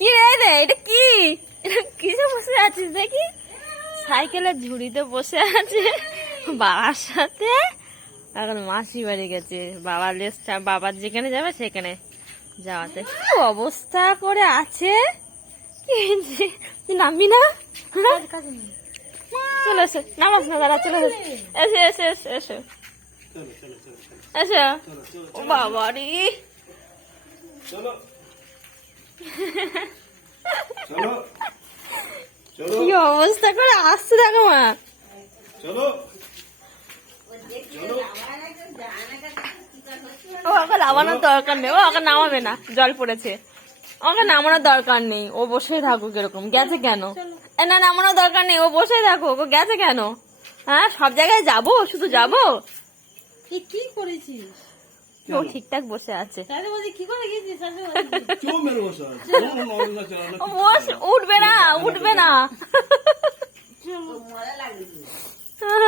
কি রে এটা কি? এটা কিসে বসে আছিস দেখি? সাইকেলের ঝুড়িতে বসে আছে বাবার সাথে। এখন মাসি বাড়ি গেছে, বাবার লেসটা বাবার যেখানে যাবে সেখানে যাওয়াতে। কি অবস্থা করে আছে! তুই নামবি না? চলে এসে নামাস না, দাঁড়া, চলে এসে এসে এসে এসে এসে ও বাবারি, কি অবস্থা করে আসছে দেখো মা। ওকে নামানোর দরকার নেই, ও ওকে নামাবে না, জল পড়েছে, ওকে নামানোর দরকার নেই, ও বসেই থাকুক এরকম। গেছে কেন? না নামানোর দরকার নেই, ও বসেই থাকুক, ও গেছে কেন? হ্যাঁ, সব জায়গায় যাবো, শুধু যাবো? কি করেছিস? ও ঠিকঠাক বসে আছে। কি করে গেছিস? উঠবে না, উঠবে না।